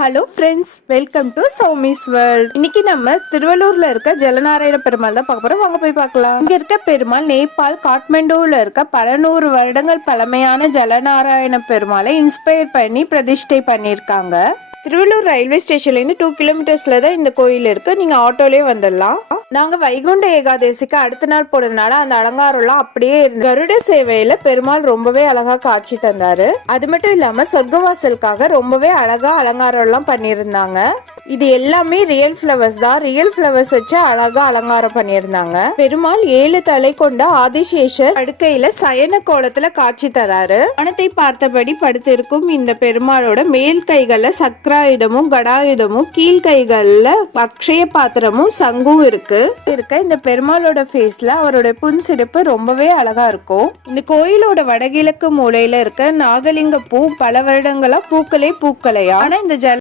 Hello friends, welcome to Soumi's world. இன்னைக்கு நம்ம திருவள்ளூர்ல இருக்க ஜலநாராயண பெருமாள் தான் பார்க்க போறோம். வாங்க போய் பார்க்கலாம். இங்க இருக்க பெருமாள் நேபாள் காட்மண்டுல இருக்க பல 100 வருடங்கள் பழமையான ஜலநாராயண பெருமாளை இன்ஸ்பயர் பண்ணி பிரதிஷ்டை பண்ணியிருக்காங்க. திருவள்ளூர் ரயில்வே ஸ்டேஷன்ல இருந்து 2 கிலோமீட்டர்ஸ்ல தான் இந்த கோயில் இருக்கு. நீங்க ஆட்டோலயே வந்துடலாம். நாங்க வைகுண்ட ஏகாதசிக்கு அடுத்த நாள் போனதுனால அந்த அலங்காரம் எல்லாம் அப்படியே இருந்து கருட சேவையில பெருமாள் ரொம்பவே அழகா காட்சி தந்தாரு. அது மட்டும் இல்லாம சொர்க்கவாசலுக்காக ரொம்பவே அழகா அலங்காரம் எல்லாம் பண்ணியிருந்தாங்க. இது எல்லாமே ரியல் ஃபிளவர்ஸ் தான். ரியல் ஃபிளவர்ஸ் வச்சு அழகா அலங்காரம் பண்ணியிருந்தாங்க. பெருமாள் 7 தலை கொண்ட ஆதிசேஷர் படுக்கையில சயன கோலத்துல காட்சி தராரு. வானத்தை பார்த்தபடி படுத்திருக்கும் இந்த பெருமாளோட மேல் கைகள்ல சக்கராயுதமும் கடாயுதமும், கீழ் கைகள்ல அக்ஷய பாத்திரமும் சங்கும் இருக்கு. இந்த பெருமாளோட ஃபேஸ்ல அவரோட புன்சிரிப்பு ரொம்பவே அழகா இருக்கும். இந்த கோயிலோட வடகிழக்கு மூலையில இருக்க நாகலிங்க பூ பல வருடங்களா பூக்களையா. ஆனா இந்த